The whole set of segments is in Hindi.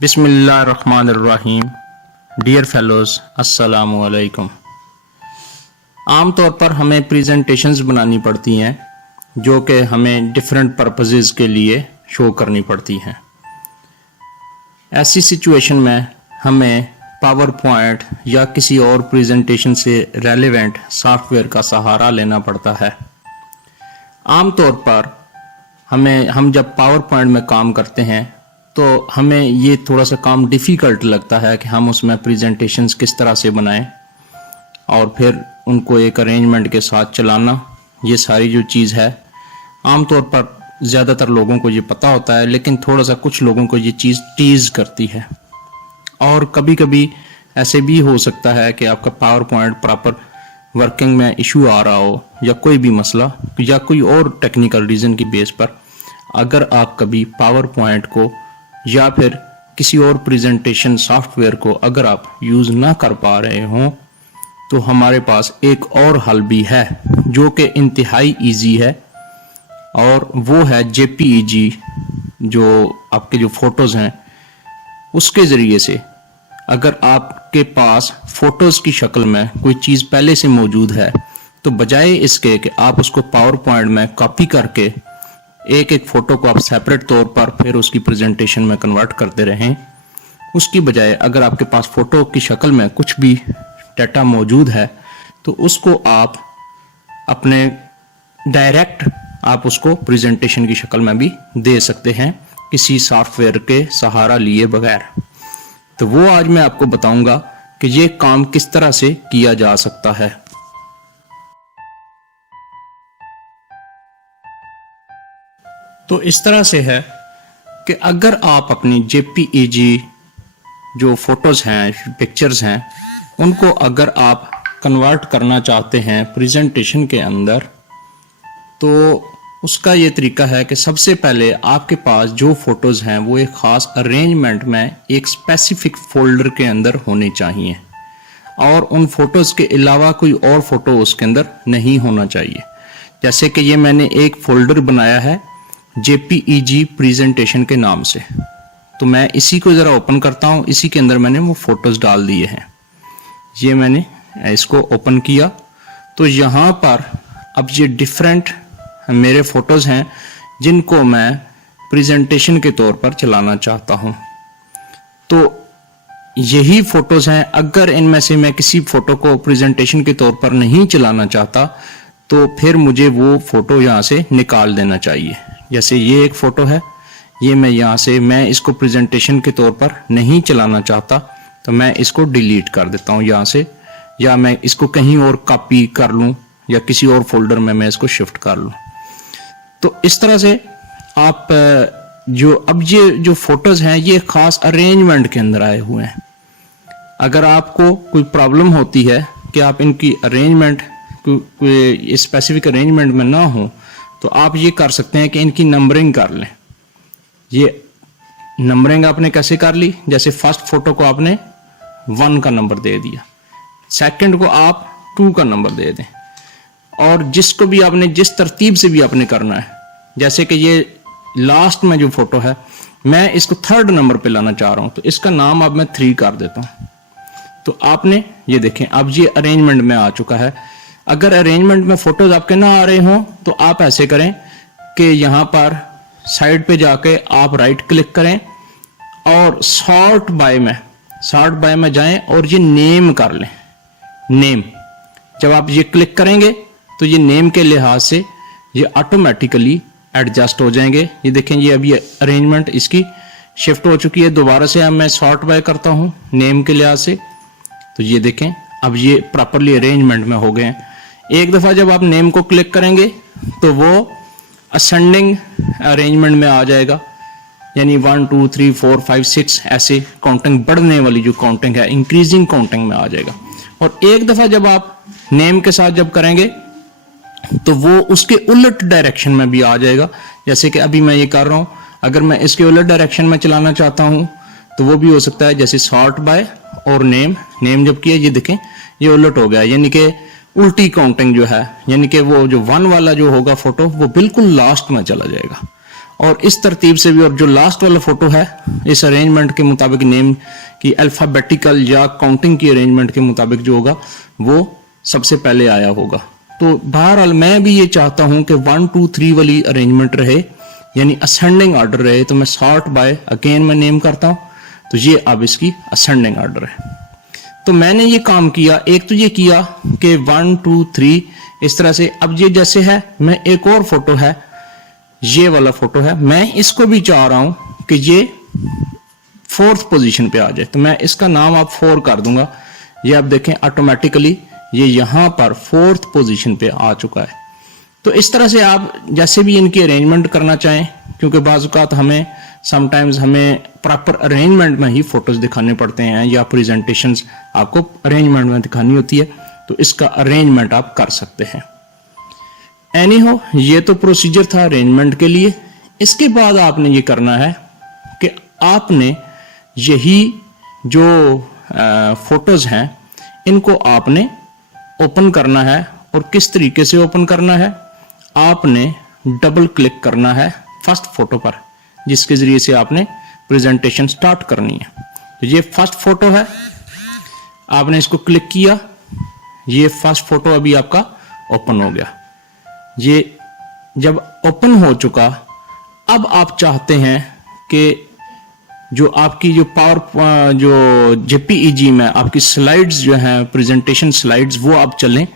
बिस्मिल्लाहिर्रहमानिर्रहीम। डियर फेलोज़, अस्सलामु अलैकुम। आम तौर पर हमें प्रेजेंटेशंस बनानी पड़ती हैं जो कि हमें डिफरेंट पर्पसेस के लिए शो करनी पड़ती हैं। ऐसी सिचुएशन में हमें पावर पॉइंट या किसी और प्रेजेंटेशन से रेलेवेंट सॉफ्टवेयर का सहारा लेना पड़ता है। आम तौर पर हम जब पावर पॉइंट में काम करते हैं तो हमें ये थोड़ा सा काम डिफ़िकल्ट लगता है कि हम उसमें प्रेजेंटेशंस किस तरह से बनाएं और फिर उनको एक अरेंजमेंट के साथ चलाना। ये सारी जो चीज़ है आमतौर पर ज़्यादातर लोगों को ये पता होता है, लेकिन थोड़ा सा कुछ लोगों को ये चीज़ टीज़ करती है। और कभी कभी ऐसे भी हो सकता है कि आपका पावर पॉइंट प्रॉपर वर्किंग में इशू आ रहा हो या कोई भी मसला या कोई और टेक्निकल रीज़न की बेस पर अगर आप कभी पावर पॉइंट को या फिर किसी और प्रेजेंटेशन सॉफ्टवेयर को अगर आप यूज़ ना कर पा रहे हों तो हमारे पास एक और हल भी है जो कि इंतहाई इजी है, और वो है JPEG। जो आपके जो फ़ोटोज़ हैं उसके ज़रिए से अगर आपके पास फ़ोटोज़ की शक्ल में कोई चीज़ पहले से मौजूद है तो बजाय इसके कि आप उसको पावर पॉइंट में कॉपी करके एक एक फ़ोटो को आप सेपरेट तौर पर फिर उसकी प्रेजेंटेशन में कन्वर्ट करते रहें, उसकी बजाय अगर आपके पास फ़ोटो की शक्ल में कुछ भी डाटा मौजूद है तो उसको आप अपने डायरेक्ट आप उसको प्रेजेंटेशन की शक्ल में भी दे सकते हैं किसी सॉफ्टवेयर के सहारा लिए बगैर। तो वो आज मैं आपको बताऊंगा कि ये काम किस तरह से किया जा सकता है। तो इस तरह से है कि अगर आप अपनी JPEG जो फोटोज़ हैं, पिक्चर्स हैं, उनको अगर आप कन्वर्ट करना चाहते हैं प्रेजेंटेशन के अंदर, तो उसका ये तरीका है कि सबसे पहले आपके पास जो फ़ोटोज़ हैं वो एक ख़ास अरेंजमेंट में एक स्पेसिफिक फ़ोल्डर के अंदर होने चाहिए और उन फ़ोटोज़ के अलावा कोई और फ़ोटो उसके अंदर नहीं होना चाहिए। जैसे कि ये मैंने एक फ़ोल्डर बनाया है JPEG प्रेजेंटेशन के नाम से, तो मैं इसी को ज़रा ओपन करता हूँ। इसी के अंदर मैंने वो फ़ोटोज़ डाल दिए हैं। ये मैंने इसको ओपन किया तो यहाँ पर अब ये डिफरेंट मेरे फ़ोटोज़ हैं जिनको मैं प्रेजेंटेशन के तौर पर चलाना चाहता हूँ। तो यही फ़ोटोज़ हैं। अगर इनमें से मैं किसी फ़ोटो को प्रेजेंटेशन के तौर पर नहीं चलाना चाहता तो फिर मुझे वो फ़ोटो यहाँ से निकाल देना चाहिए। जैसे ये एक फ़ोटो है, ये मैं इसको प्रेजेंटेशन के तौर पर नहीं चलाना चाहता तो मैं इसको डिलीट कर देता हूँ यहाँ से, या मैं इसको कहीं और कॉपी कर लूँ या किसी और फोल्डर में मैं इसको शिफ्ट कर लूँ। तो इस तरह से आप ये जो फोटोज़ हैं ये खास अरेंजमेंट के अंदर आए हुए हैं। अगर आपको कोई प्रॉब्लम होती है कि आप इनकी अरेंजमेंट कोई स्पेसिफिक अरेंजमेंट में ना हो तो आप ये कर सकते हैं कि इनकी नंबरिंग कर लें। ये नंबरिंग आपने कैसे कर ली? जैसे फर्स्ट फोटो को आपने 1 का नंबर दे दिया, सेकंड को आप 2 का नंबर दे दें, और जिसको भी आपने जिस तरतीब से भी आपने करना है। जैसे कि ये लास्ट में जो फोटो है मैं इसको 3rd नंबर पे लाना चाह रहा हूं तो इसका नाम अब मैं 3 कर देता हूं। तो आपने ये देखें अब ये अरेंजमेंट में आ चुका है। अगर अरेंजमेंट में फोटोज आपके ना आ रहे हों तो आप ऐसे करें कि यहाँ पर साइड पे जाके आप राइट क्लिक करें और सॉर्ट बाय में जाएं और ये नेम कर लें। नेम जब आप ये क्लिक करेंगे तो ये नेम के लिहाज से ये ऑटोमेटिकली एडजस्ट हो जाएंगे। ये देखें ये अभी अरेंजमेंट इसकी शिफ्ट हो चुकी है। दोबारा से अब मैं सॉर्ट बाय करता हूँ नेम के लिहाज से, तो ये देखें अब ये प्रॉपरली अरेंजमेंट में हो गए हैं। एक दफ़ा जब आप नेम को क्लिक करेंगे तो वो असेंडिंग अरेंजमेंट में आ जाएगा, यानी 1 2 3 4 5 6 ऐसे काउंटिंग बढ़ने वाली जो काउंटिंग है इंक्रीजिंग काउंटिंग में आ जाएगा। और एक दफ़ा जब आप नेम के साथ जब करेंगे तो वो उसके उलट डायरेक्शन में भी आ जाएगा। जैसे कि अभी मैं ये कर रहा हूँ, अगर मैं इसके उलट डायरेक्शन में चलाना चाहता हूँ तो वो भी हो सकता है। जैसे सॉर्ट बाय और नेम जब किया ये देखें ये उलट हो गया, यानी कि उल्टी काउंटिंग जो है, यानी कि वो जो 1 वाला जो होगा फोटो वो बिल्कुल लास्ट में चला जाएगा और इस तरतीब से भी। और जो लास्ट वाला फोटो है इस अरेंजमेंट के मुताबिक नेम की अल्फाबेटिकल या काउंटिंग की अरेंजमेंट के मुताबिक जो होगा वो सबसे पहले आया होगा। तो बहरहाल मैं भी ये चाहता हूं कि 1 2 3 वाली अरेंजमेंट रहे, यानी असेंडिंग ऑर्डर रहे। तो मैं सॉर्ट बाय अगेन मैं नेम करता हूं, तो ये अब इसकी असेंडिंग ऑर्डर है। तो मैंने ये काम किया, एक तो ये किया कि 1 2 3 इस तरह से। अब ये जैसे है, मैं एक और फोटो है, ये वाला फोटो है, मैं इसको भी चाह रहा हूं कि ये 4th पोजीशन पे आ जाए। तो मैं इसका नाम आप 4 कर दूंगा। ये आप देखें ऑटोमेटिकली ये यहां पर 4th पोजीशन पे आ चुका है। तो इस तरह से आप जैसे भी इनकी अरेंजमेंट करना चाहें, क्योंकि बाज़ हमें समटाइम्स हमें प्रॉपर अरेंजमेंट में ही फोटोज दिखाने पड़ते हैं या प्रेजेंटेशंस आपको अरेंजमेंट में दिखानी होती है, तो इसका अरेंजमेंट आप कर सकते हैं। एनी हो, ये तो प्रोसीजर था अरेंजमेंट के लिए। इसके बाद आपने ये करना है कि आपने यही जो फोटोज हैं इनको आपने ओपन करना है। और किस तरीके से ओपन करना है, आपने डबल क्लिक करना है फर्स्ट फोटो पर, जिसके जरिए से आपने प्रेजेंटेशन स्टार्ट करनी है। तो ये फर्स्ट फोटो है, आपने इसको क्लिक किया, ये फर्स्ट फोटो अभी आपका ओपन हो गया। ये जब ओपन हो चुका, अब आप चाहते हैं कि जो आपकी जो जो जेपीईजी में आपकी स्लाइड्स जो हैं, प्रेजेंटेशन स्लाइड्स, वो आप चलें।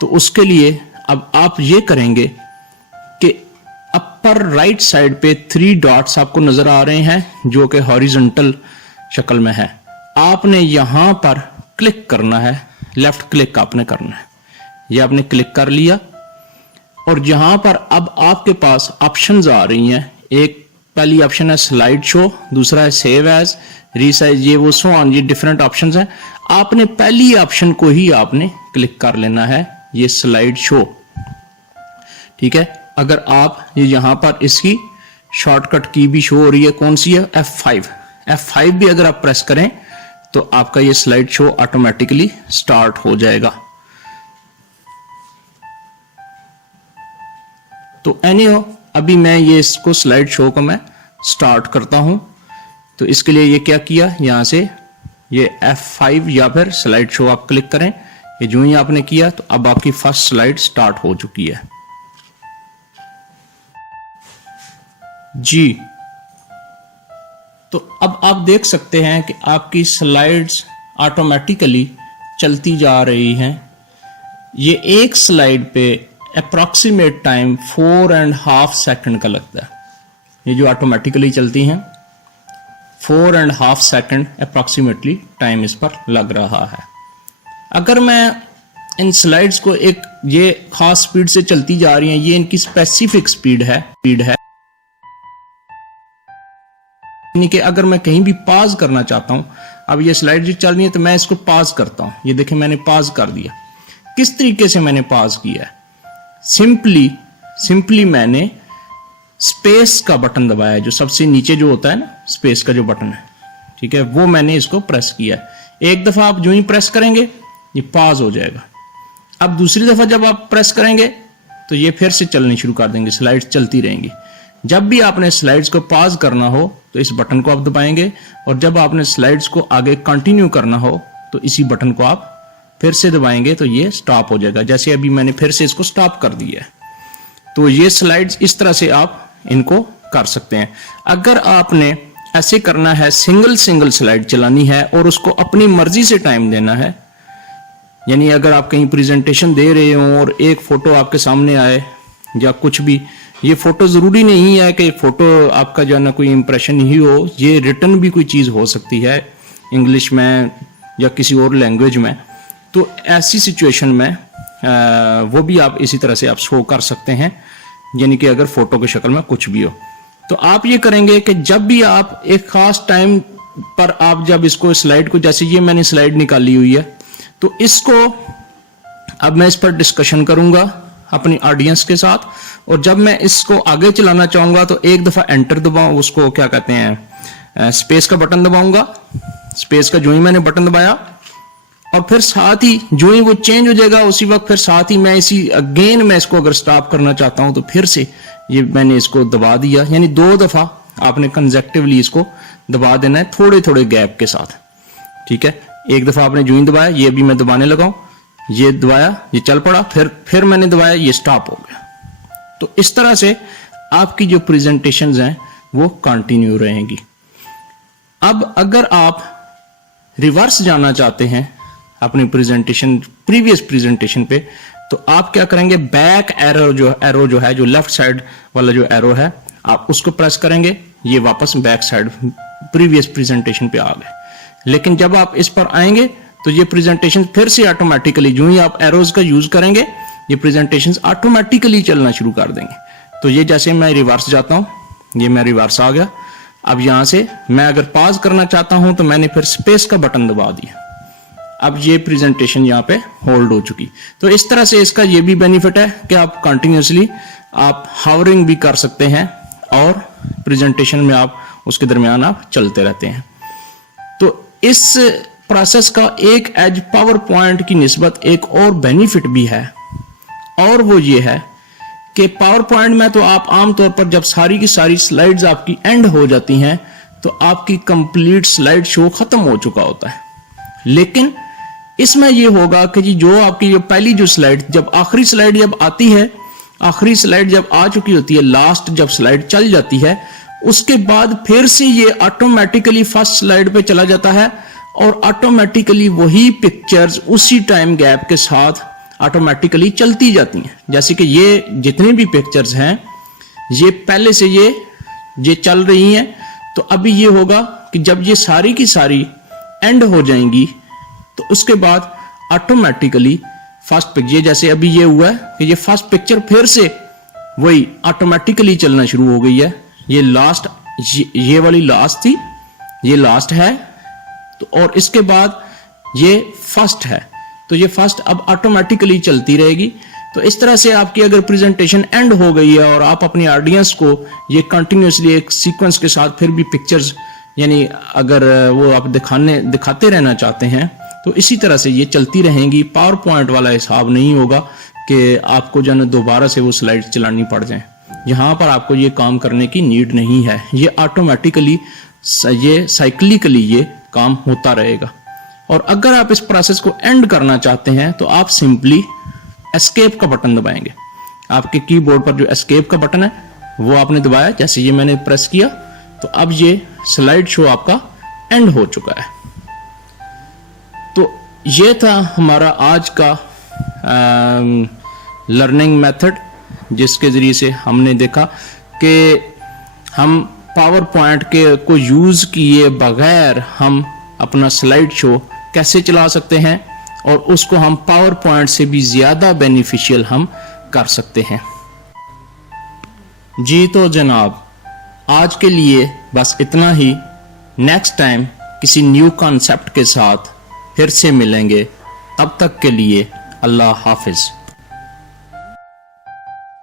तो उसके लिए अब आप ये करेंगे कि अपर राइट साइड पे 3 डॉट्स आपको नजर आ रहे हैं जो कि हॉरिजॉन्टल शक्ल में है। आपने यहां पर क्लिक करना है, लेफ्ट क्लिक आपने करना है। ये आपने क्लिक कर लिया और यहां पर अब आपके पास ऑप्शंस आ रही हैं। एक पहली ऑप्शन है स्लाइड शो, दूसरा है सेव एज, रीसाइज, ये वो सो ऑन, ये डिफरेंट ऑप्शंस हैं। आपने पहली ऑप्शन को ही आपने क्लिक कर लेना है, ये स्लाइड शो। ठीक है, अगर आप ये यहां पर इसकी शॉर्टकट की भी शो हो रही है, कौन सी है, F5 भी अगर आप प्रेस करें तो आपका ये स्लाइड शो ऑटोमेटिकली स्टार्ट हो जाएगा। तो एनीहो, अभी मैं ये इसको स्लाइड शो को मैं स्टार्ट करता हूं। तो इसके लिए ये क्या किया, यहां से ये F5 या फिर स्लाइड शो आप क्लिक करें। ये जो ही आपने किया तो अब आपकी फर्स्ट स्लाइड स्टार्ट हो चुकी है जी। तो अब आप देख सकते हैं कि आपकी स्लाइड्स ऑटोमेटिकली चलती जा रही हैं। ये एक स्लाइड पे अप्रॉक्सीमेट टाइम 4.5 सेकंड का लगता है। ये जो ऑटोमेटिकली चलती हैं 4.5 सेकंड अप्रॉक्सीमेटली टाइम इस पर लग रहा है। अगर मैं इन स्लाइड्स को एक ये खास स्पीड से चलती जा रही हैं, ये इनकी स्पेसिफिक स्पीड है। यानी कि अगर मैं कहीं भी पाज करना चाहता हूं, अब ये स्लाइड जो चल रही है तो मैं इसको पाज करता हूं। ये देखें मैंने पाज कर दिया। किस तरीके से मैंने पाज किया है, सिंपली मैंने स्पेस का बटन दबाया है, जो सबसे नीचे जो होता है ना, स्पेस का जो बटन है, ठीक है, वो मैंने इसको प्रेस किया है। एक दफा आप जो ही प्रेस करेंगे ये पाज हो जाएगा। अब दूसरी दफा जब आप प्रेस करेंगे तो ये फिर से चलनी शुरू कर देंगे, स्लाइड्स चलती रहेंगी। जब भी आपने स्लाइड्स को पाज करना हो तो इस बटन को आप दबाएंगे, और जब आपने स्लाइड्स को आगे कंटिन्यू करना हो तो इसी बटन को आप फिर से दबाएंगे तो ये स्टॉप हो जाएगा। जैसे अभी मैंने फिर से इसको स्टॉप कर दिया है। तो ये स्लाइड्स इस तरह से आप इनको कर सकते हैं। अगर आपने ऐसे करना है, सिंगल स्लाइड चलानी है और उसको अपनी मर्जी से टाइम देना है, यानी अगर आप कहीं प्रेजेंटेशन दे रहे हो और एक फोटो आपके सामने आए या कुछ भी, ये फोटो जरूरी नहीं है कि फोटो आपका जो है ना कोई इंप्रेशन ही हो, ये रिटर्न भी कोई चीज हो सकती है इंग्लिश में या किसी और लैंग्वेज में। तो ऐसी सिचुएशन में वो भी आप इसी तरह से आप शो कर सकते हैं, यानी कि अगर फोटो की शक्ल में कुछ भी हो। तो आप ये करेंगे कि जब भी आप एक खास टाइम पर आप जब इसको स्लाइड को, जैसे ये मैंने स्लाइड निकाली हुई है, तो इसको अब मैं इस पर डिस्कशन करूंगा अपनी ऑडियंस के साथ, और जब मैं इसको आगे चलाना चाहूंगा तो एक दफा एंटर दबाऊं, उसको क्या कहते हैं, स्पेस का बटन दबाऊंगा। स्पेस का जो ही मैंने बटन दबाया और फिर साथ ही जो ही वो चेंज हो जाएगा उसी वक्त फिर साथ ही मैं इसी अगेन मैं इसको अगर स्टॉप करना चाहता हूं तो फिर से ये मैंने इसको दबा दिया, यानी 2 दफा आपने कंजेक्टिवली इसको दबा देना है थोड़े थोड़े गैप के साथ, ठीक है। एक दफा आपने जूं दबाया, ये भी मैं दबाने लगा हूं, ये दबाया, ये चल पड़ा, फिर मैंने दबाया, ये स्टॉप हो गया। तो इस तरह से आपकी जो प्रेजेंटेशंस हैं वो कंटिन्यू रहेंगी। अब अगर आप रिवर्स जाना चाहते हैं अपनी प्रेजेंटेशन प्रीवियस प्रेजेंटेशन पे, तो आप क्या करेंगे, बैक एरो जो है जो लेफ्ट साइड वाला जो एरो है, आप उसको प्रेस करेंगे, ये वापस बैक साइड प्रीवियस प्रेजेंटेशन पे आ गए। लेकिन जब आप इस पर आएंगे तो ये प्रेजेंटेशन फिर से ऑटोमेटिकली, जो ही आप एरोज का यूज करेंगे, ये प्रेजेंटेशन ऑटोमेटिकली चलना शुरू कर देंगे। तो ये जैसे मैं रिवर्स जाता हूं, ये मैं रिवर्स आ गया। अब यहां से मैं अगर पॉज करना चाहता हूं तो मैंने फिर स्पेस का बटन दबा दिया, अब ये प्रेजेंटेशन यहाँ पे होल्ड हो चुकी। तो इस तरह से इसका ये भी बेनिफिट है कि आप कंटिन्यूसली आप हावरिंग भी कर सकते हैं और प्रेजेंटेशन में आप उसके दरमियान आप चलते रहते हैं। तो इस प्रोसेस का एक एज पावर पॉइंट की निस्बत एक और बेनिफिट भी है, और वो ये है कि पावर पॉइंट में तो आप आमतौर पर जब सारी की सारी स्लाइड्स आपकी एंड हो जाती हैं तो आपकी कंप्लीट स्लाइड शो खत्म हो चुका होता है। लेकिन इसमें ये होगा कि जी जो आपकी जो पहली जो स्लाइड, जब आखिरी स्लाइड जब आती है, आखिरी स्लाइड जब आ चुकी होती है, लास्ट जब स्लाइड चल जाती है, उसके बाद फिर से ये ऑटोमेटिकली फर्स्ट स्लाइड पे चला जाता है और ऑटोमेटिकली वही पिक्चर्स उसी टाइम गैप के साथ ऑटोमेटिकली चलती जाती हैं। जैसे कि ये जितनी भी पिक्चर्स हैं ये पहले से ये चल रही हैं, तो अभी ये होगा कि जब ये सारी की सारी एंड हो जाएंगी तो उसके बाद ऑटोमेटिकली फर्स्ट पिक्चर, जैसे अभी ये हुआ है कि ये फर्स्ट पिक्चर फिर से वही ऑटोमेटिकली चलना शुरू हो गई है। ये लास्ट, ये वाली लास्ट थी, ये लास्ट है, तो और इसके बाद ये फर्स्ट है, तो ये फर्स्ट अब ऑटोमेटिकली चलती रहेगी। तो इस तरह से आपकी अगर प्रेजेंटेशन एंड हो गई है और आप अपनी ऑडियंस को ये कंटिन्यूसली एक सीक्वेंस के साथ फिर भी पिक्चर्स, यानी अगर वो आप दिखाते रहना चाहते हैं तो इसी तरह से ये चलती रहेंगी। पावर पॉइंट वाला हिसाब नहीं होगा कि आपको जो है दोबारा से वो स्लाइड चलानी पड़ जाए। यहाँ पर आपको ये काम करने की नीड नहीं है, ये ऑटोमेटिकली ये साइक्लिकली ये काम होता रहेगा। और अगर आप इस प्रोसेस को एंड करना चाहते हैं तो आप सिंपली एस्केप का बटन दबाएंगे। आपके कीबोर्ड पर जो एस्केप का बटन है वो आपने दबाया, जैसे ये मैंने प्रेस किया तो अब ये स्लाइड शो आपका एंड हो चुका है। तो ये था हमारा आज का लर्निंग मेथड, जिसके जरिए से हमने देखा कि हम पावर पॉइंट के को यूज किए बगैर हम अपना स्लाइड शो कैसे चला सकते हैं और उसको हम पावर पॉइंट से भी ज्यादा बेनिफिशियल हम कर सकते हैं। जी तो जनाब, आज के लिए बस इतना ही। नेक्स्ट टाइम किसी न्यू कॉन्सेप्ट के साथ फिर से मिलेंगे, तब तक के लिए अल्लाह हाफिज।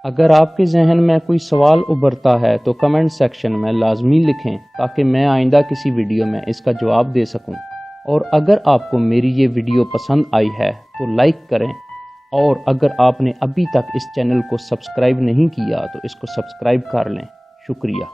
अगर आपके जहन में कोई सवाल उभरता है तो कमेंट सेक्शन में लाजमी लिखें ताकि मैं आइंदा किसी वीडियो में इसका जवाब दे सकूं। और अगर आपको मेरी ये वीडियो पसंद आई है तो लाइक करें, और अगर आपने अभी तक इस चैनल को सब्सक्राइब नहीं किया तो इसको सब्सक्राइब कर लें। शुक्रिया।